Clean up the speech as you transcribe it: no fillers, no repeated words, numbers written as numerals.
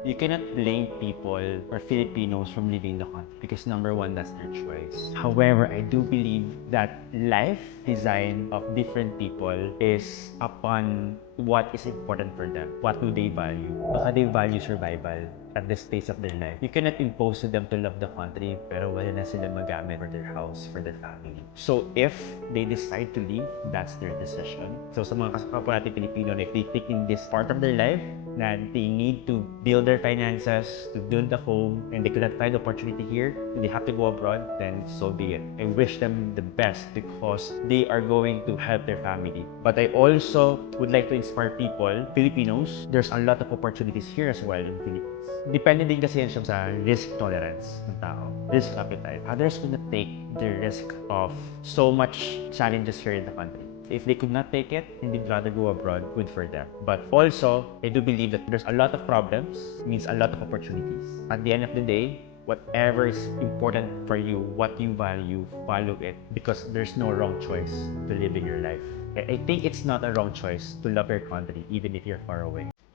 You cannot blame people or Filipinos from leaving the country because number one, that's their choice. However, I do believe that life design of different people is upon what is important for them. What do they value? Baka they value survival at this stage of their life. You cannot impose to them to love the country pero wala na sila magamit for their house, for their family. So if they decide to leave, that's their decision. So sa mga kapwa natin Pilipino, if they take in this part of their life na they need to build their finances, to build a home, and they could not find opportunity here, and they have to go abroad, then so be it. I wish them the best because they are going to help their family. But I also would like to inspire people, Filipinos, there's a lot of opportunities here as well in the Philippines. Depende din kasi yan siya sa risk tolerance ng tao, risk appetite. Others will not take the risk of so much challenges here in the country. If they could not take it, then they'd rather go abroad, good for them. But also, I do believe that there's a lot of problems, means a lot of opportunities. At the end of the day, whatever is important for you, what you value, follow it because there's no wrong choice to live in your life. I think it's not a wrong choice to love your country even if you're far away.